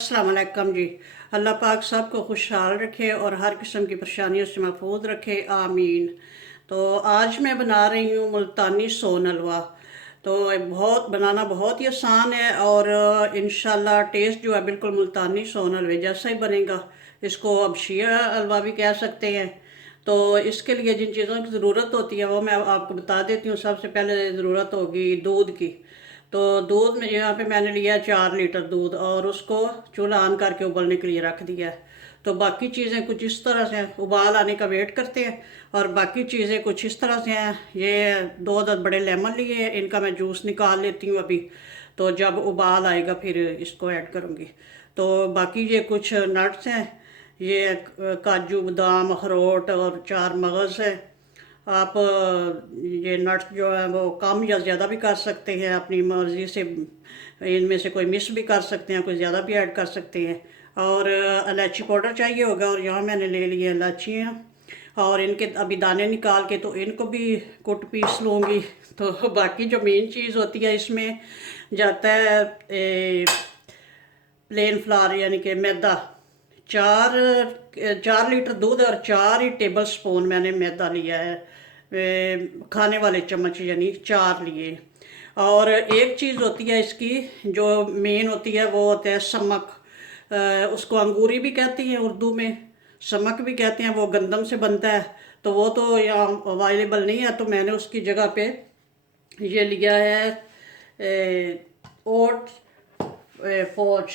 अस्सलाम वालेकुम जी। अल्लाह पाक सबको खुशहाल रखे और हर किस्म की परेशानियों से महफूज रखे, आमीन। तो आज मैं बना रही हूँ मुल्तानी सोन हलवा। तो बहुत बनाना बहुत ही आसान है और इंशाल्लाह टेस्ट जो है बिल्कुल मुल्तानी सोन हलवे जैसा ही बनेगा। इसको अब शिया हलवा भी कह सकते हैं। तो इसके लिए जिन चीज़ों की ज़रूरत होती है वो मैं आपको बता देती हूँ। सबसे पहले ज़रूरत होगी दूध की। तो दूध में यहाँ पे मैंने लिया 4 लीटर दूध और उसको चूल्हा ऑन करके उबलने के लिए रख दिया है। तो बाकी चीज़ें कुछ इस तरह से हैं, उबाल आने का वेट करते हैं। और बाकी चीज़ें कुछ इस तरह से हैं। ये 2 बड़े लेमन लिए हैं, इनका मैं जूस निकाल लेती हूँ अभी। तो जब उबाल आएगा फिर इसको ऐड करूँगी। तो बाकी ये कुछ नट्स हैं। ये काजू बादाम अखरोट और 4 मगज़ है। आप ये नट्स जो है वो कम या ज़्यादा भी कर सकते हैं अपनी मर्ज़ी से। इनमें से कोई मिक्स भी कर सकते हैं, कोई ज़्यादा भी ऐड कर सकते हैं। और इलायची पाउडर चाहिए होगा और यहाँ मैंने ले लिए इलायचियाँ। और इनके अभी दाने निकाल के तो इनको भी कुट पीस लूँगी। तो बाकी जो मेन चीज़ होती है इसमें जाता है प्लेन फ्लावर यानी कि मैदा। चार 4 लीटर दूध और 4 ही टेबल स्पून मैंने मैदा लिया है। खाने वाले चम्मच यानी 4 लिए। और एक चीज़ होती है इसकी जो मेन होती है वो होता है समक। उसको अंगूरी भी कहती हैं उर्दू में, समक भी कहते हैं। वो गंदम से बनता है। तो वो तो यहाँ अवेलेबल नहीं है, तो मैंने उसकी जगह पे ये लिया है ओट फौज।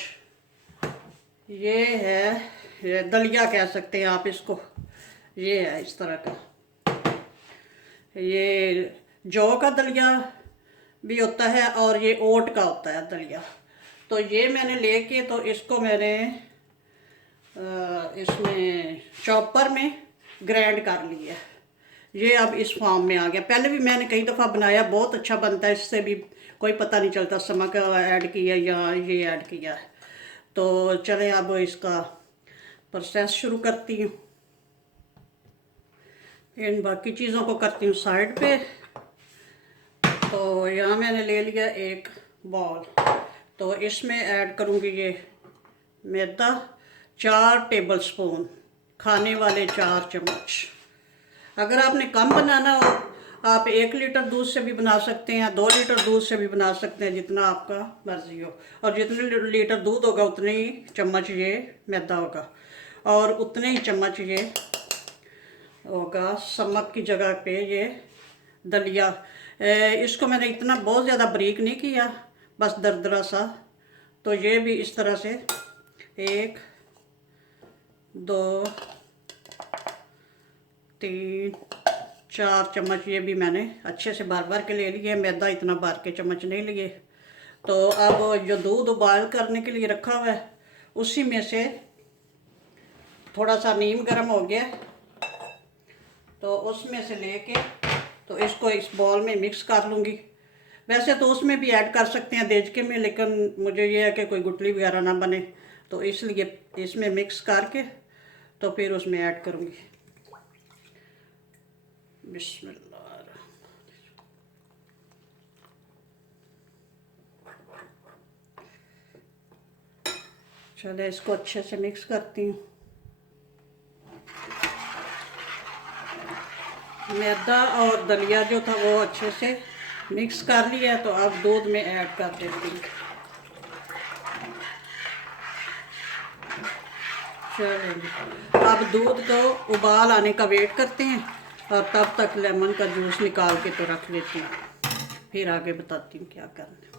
ये है, ये दलिया कह सकते हैं आप इसको। ये है इस तरह का। ये जौ का दलिया भी होता है और ये ओट का होता है दलिया। तो ये मैंने लेके तो इसको मैंने इसमें चॉपर में ग्राइंड कर लिया। ये अब इस फॉर्म में आ गया। पहले भी मैंने कई दफ़ा बनाया, बहुत अच्छा बनता है। इससे भी कोई पता नहीं चलता नमक ऐड किया या ये ऐड किया है। तो चलें अब इसका प्रोसेस शुरू करती हूँ। इन बाकी चीज़ों को करती हूँ साइड पे। तो यहाँ मैंने ले लिया एक बॉल। तो इसमें ऐड करूँगी ये मैदा 4 टेबल स्पून, खाने वाले 4 चम्मच। अगर आपने कम बनाना हो आप 1 लीटर दूध से भी बना सकते हैं, 2 लीटर दूध से भी बना सकते हैं, जितना आपका मर्जी हो। और जितने लीटर दूध होगा उतने ही चम्मच ये मैदा होगा और उतने ही चम्मच ये होगा समक की जगह पे ये दलिया। इसको मैंने इतना बहुत ज़्यादा बारीक नहीं किया, बस दरदरा सा। तो ये भी इस तरह से 1 2 3 4 चम्मच ये भी मैंने अच्छे से बार बार के ले लिए। मैदा इतना बार के चम्मच नहीं लिए। तो अब जो दूध उबाल करने के लिए रखा हुआ है उसी में से थोड़ा सा नीम गर्म हो गया, तो उसमें से लेके तो इसको इस बॉल में मिक्स कर लूँगी। वैसे तो उसमें भी ऐड कर सकते हैं देचके में, लेकिन मुझे ये है कि कोई गुठली वगैरह ना बने, तो इसलिए इसमें मिक्स करके तो फिर उसमें ऐड करूँगी। बिस्मिल्लाह। चले इसको अच्छे से मिक्स करती हूँ। मैदा और दलिया जो था वो अच्छे से मिक्स कर लिया, तो अब दूध में ऐड कर देती हूँ। चलिए अब दूध को उबाल आने का वेट करते हैं और तब तक लेमन का जूस निकाल के तो रख लेती हूँ, फिर आगे बताती हूँ क्या करना है।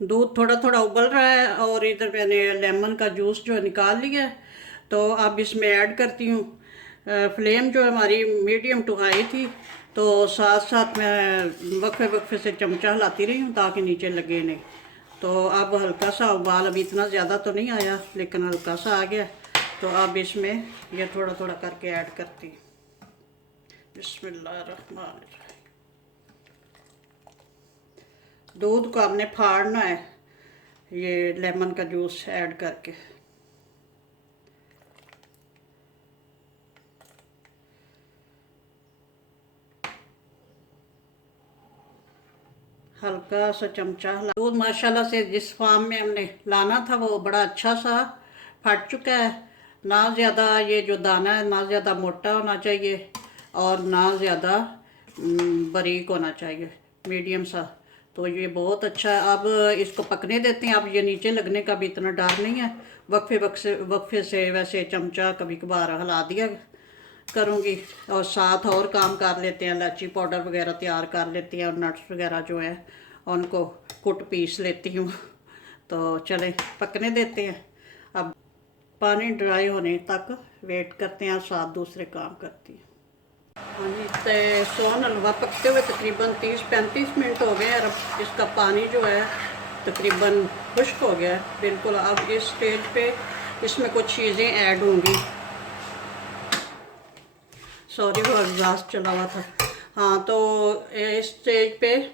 दूध थोड़ा थोड़ा उबल रहा है और इधर मैंने लेमन का जूस जो निकाल लिया है। तो अब इसमें ऐड करती हूँ। फ्लेम जो हमारी मीडियम टू हाई थी, तो साथ साथ मैं वक्फे वक्फे से चमचा हिलाती रही हूँ ताकि नीचे लगे नहीं। तो अब हल्का सा उबाल, अभी इतना ज़्यादा तो नहीं आया लेकिन हल्का सा आ गया। तो अब इसमें ये थोड़ा थोड़ा करके ऐड करती हूँ। बिस्मिल्लाहिर्रहमानिर्रहीम। दूध को हमने फाड़ना है ये लेमन का जूस ऐड करके। हल्का सा चमचा दूध माशाल्लाह से जिस फार्म में हमने लाना था वो बड़ा अच्छा सा फट चुका है। ना ज़्यादा ये जो दाना है ना ज़्यादा मोटा होना चाहिए और ना ज़्यादा बारीक होना चाहिए, मीडियम सा। तो ये बहुत अच्छा है। अब इसको पकने देते हैं। अब ये नीचे लगने का भी इतना डर नहीं है। वक्फे से वैसे चमचा कभी कभार हिला दिया करूँगी और साथ और काम कर लेते हैं। इलायची पाउडर वगैरह तैयार कर लेती हैं और नट्स वगैरह जो है उनको कुट पीस लेती हूँ। तो चलें पकने देते हैं। अब पानी ड्राई होने तक वेट करते हैं और साथ दूसरे काम करती हैं। हाँ जी, तो सोन हलवा पकते हुए तकरीबन 30-35 मिनट हो गए और अब इसका पानी जो है तकरीबन खुश्क हो गया है बिल्कुल। अब इस स्टेज पे इसमें कुछ चीज़ें ऐड होंगी। सॉरी वो एग्जॉस्ट चला हुआ था। हाँ, तो इस स्टेज पे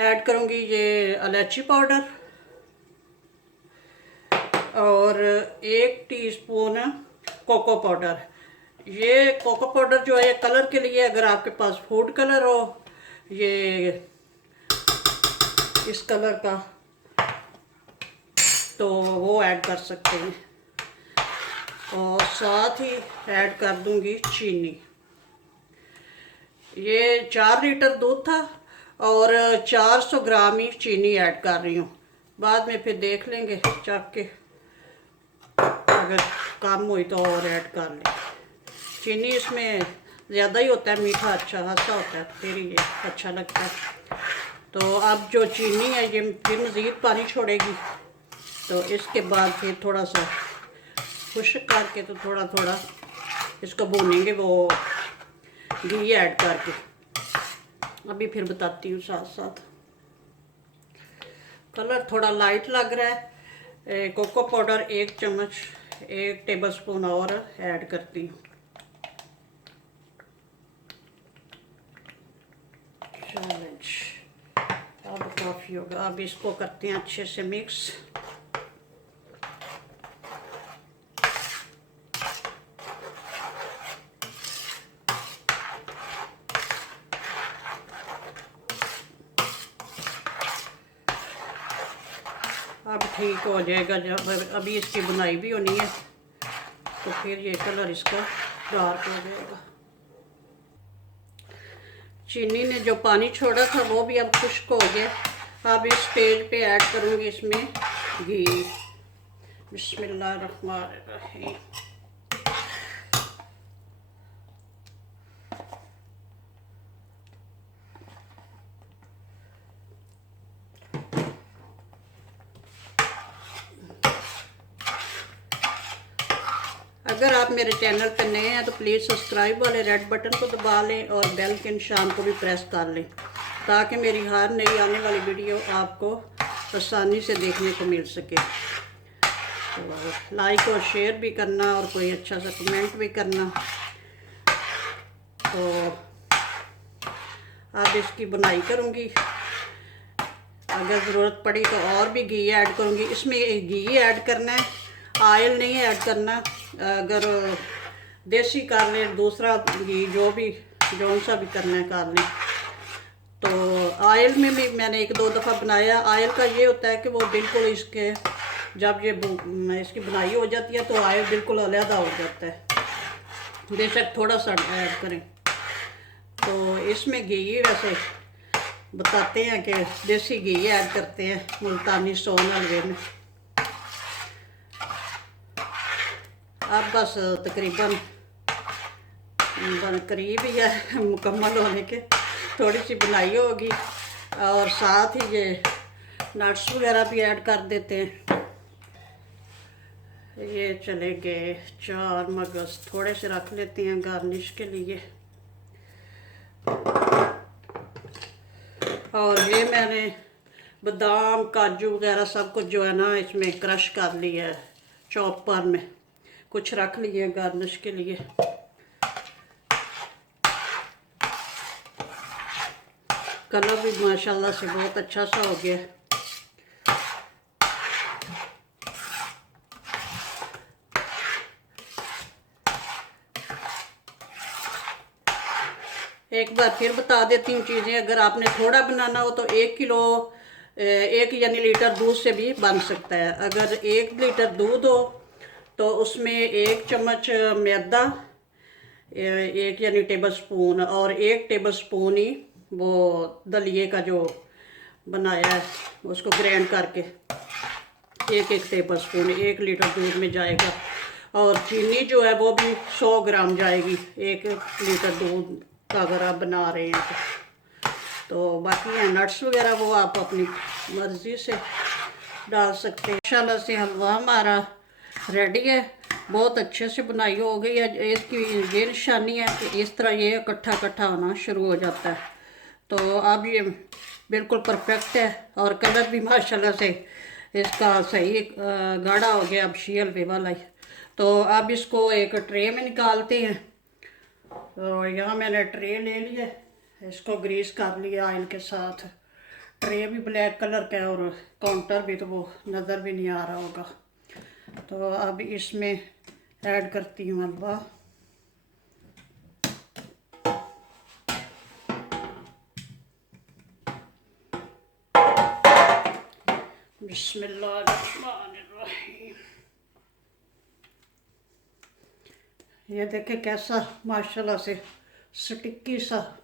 ऐड करूँगी ये इलायची पाउडर और 1 टीस्पून कोको पाउडर। ये कोको पाउडर जो है कलर के लिए, अगर आपके पास फूड कलर हो ये इस कलर का तो वो ऐड कर सकते हैं। और साथ ही ऐड कर दूंगी चीनी। ये 4 लीटर दूध था और 400 ग्राम ही चीनी ऐड कर रही हूँ। बाद में फिर देख लेंगे चख के, अगर कम हुई तो और ऐड कर लें। चीनी इसमें ज़्यादा ही होता है, मीठा अच्छा खासा होता है, फिर ये अच्छा लगता है। तो अब जो चीनी है ये फिर मज़ीद पानी छोड़ेगी। तो इसके बाद फिर थोड़ा सा खुश्क करके तो थोड़ा थोड़ा इसको भूनेंगे वो घी ऐड करके। अभी फिर बताती हूँ साथ साथ। कलर थोड़ा लाइट लग रहा है। कोको पाउडर 1 चम्मच 1 टेबलस्पून और ऐड करती हूँ। चैलेंज अब काफ़ी होगा। अब इसको करते हैं अच्छे से मिक्स। अब ठीक हो जाएगा। जब अभी इसकी बुनाई भी होनी है तो फिर ये कलर इसका डार्क हो जाएगा। चीनी ने जो पानी छोड़ा था वो भी अब खुश्क हो गया। अब इस स्टेज पे ऐड करूँगी इसमें घी। बिस्मिल्लाहिर्रहमानिर्रहीम। अगर आप मेरे चैनल पर नए हैं तो प्लीज़ सब्सक्राइब वाले रेड बटन को दबा लें और बेल के निशान को भी प्रेस कर लें ताकि मेरी हर नई आने वाली वीडियो आपको आसानी से देखने को मिल सके। तो लाइक और शेयर भी करना और कोई अच्छा सा कमेंट भी करना। तो अब इसकी बुनाई करूँगी। अगर ज़रूरत पड़ी तो और भी घी ऐड करूँगी। इसमें घी ऐड करना है, ऑयल नहीं ऐड करना। अगर देसी कर लें, दूसरा घी जो सा भी करना है कर लें। तो ऑयल में भी मैंने 1-2 दफ़ा बनाया। ऑयल का ये होता है कि वो बिल्कुल इसके जब ये इसकी बुनाई हो जाती है तो ऑयल बिल्कुल अलहदा हो जाता है। बेशक थोड़ा सा ऐड करें। तो इसमें घी वैसे बताते हैं कि देसी घी ऐड करते हैं मुल्तानी सोन हलवे में। अब बस तकरीबन करीब ही है मुकम्मल होने के। थोड़ी सी बुनाई होगी और साथ ही ये नट्स वगैरह भी ऐड कर देते हैं। ये चले गए 4 मगज़, थोड़े से रख लेते हैं गार्निश के लिए। और ये मैंने बादाम काजू वगैरह सब कुछ जो है ना इसमें क्रश कर लिया है चॉपर में। कुछ रख लिए गार्निश के लिए। कलर भी माशाल्लाह से बहुत अच्छा सा हो गया। एक बार फिर बता देती हूँ चीज़ें। अगर आपने थोड़ा बनाना हो तो 1 किलो 1 लीटर दूध से भी बन सकता है। अगर 1 लीटर दूध हो तो उसमें 1 चम्मच मैदा, 1 टेबल स्पून और 1 टेबल स्पून ही वो दलिए का जो बनाया है उसको ग्राइंड करके 1 टेबल स्पून 1 लीटर दूध में जाएगा। और चीनी जो है वो भी 100 ग्राम जाएगी 1 लीटर दूध का अगर आप बना रहे हैं तो बाकी है नट्स वगैरह वो आप अपनी मर्ज़ी से डाल सकते हैं। माशाल्लाह से हलवा हमारा रेडी है, बहुत अच्छे से बनाई हो गई है। इसकी ये निशानी है कि इस तरह ये इकट्ठा इकट्ठा होना शुरू हो जाता है। तो अब ये बिल्कुल परफेक्ट है और कलर भी माशाल्लाह से इसका सही गाढ़ा हो गया अब शी हलवे वाला ही। तो अब इसको एक ट्रे में निकालते हैं। तो यहाँ मैंने ट्रे ले लिया, इसको ग्रीस कर लिया ऑयल के साथ। ट्रे भी ब्लैक कलर का है और काउंटर भी, तो वो नज़र भी नहीं आ रहा होगा। तो अब इसमें ऐड करती हूँ हलवा। बिस्मिल्लाहिर्रहमानिर्रहीम। ये देखें कैसा माशाल्लाह से स्टिकी सा।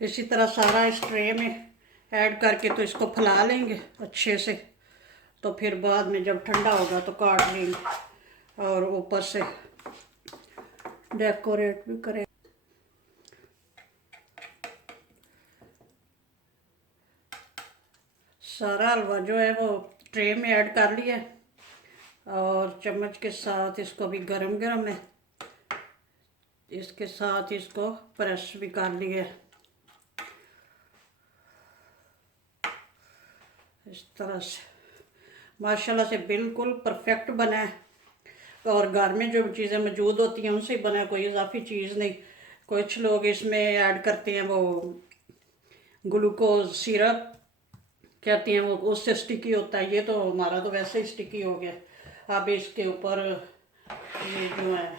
इसी तरह सारा इस ट्रे में ऐड करके तो इसको फैला लेंगे अच्छे से। तो फिर बाद में जब ठंडा होगा तो काट लेंगे और ऊपर से डेकोरेट भी करें। सारा हलवा जो है वो ट्रे में ऐड कर लिया और चम्मच के साथ इसको भी गरम गरम है, इसके साथ इसको प्रेस भी कर लिया इस तरह से। माशाल्लाह से बिल्कुल परफेक्ट बना है और घर में जो चीज़ें मौजूद होती हैं उनसे बना है, कोई इजाफी चीज़ नहीं। कुछ लोग इसमें ऐड करते हैं वो ग्लूकोज सिरप कहती हैं, वो उससे स्टिकी होता है। ये तो हमारा तो वैसे ही स्टिकी हो गया। अब इसके ऊपर ये जो है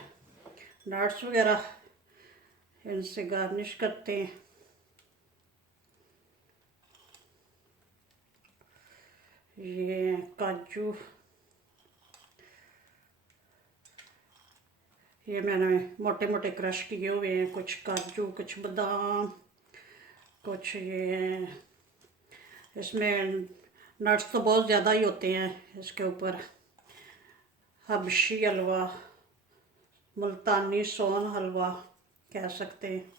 नट्स वगैरह इनसे गार्निश करते हैं। ये काजू, ये मैंने मोटे मोटे क्रश किए हुए हैं, कुछ काजू कुछ बादाम कुछ ये। इसमें नट्स तो बहुत ज़्यादा ही होते हैं इसके ऊपर। हबशी हलवा, मुल्तानी सोन हलवा कह सकते हैं।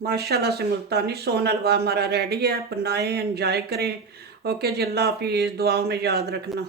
माशाल्लाह से मुल्तानी सोन हलवा हमारा रेडी है। बनाएं, एंजॉय करें। ओके जी, अल्लाह हाफिज़। दुआओं में याद रखना।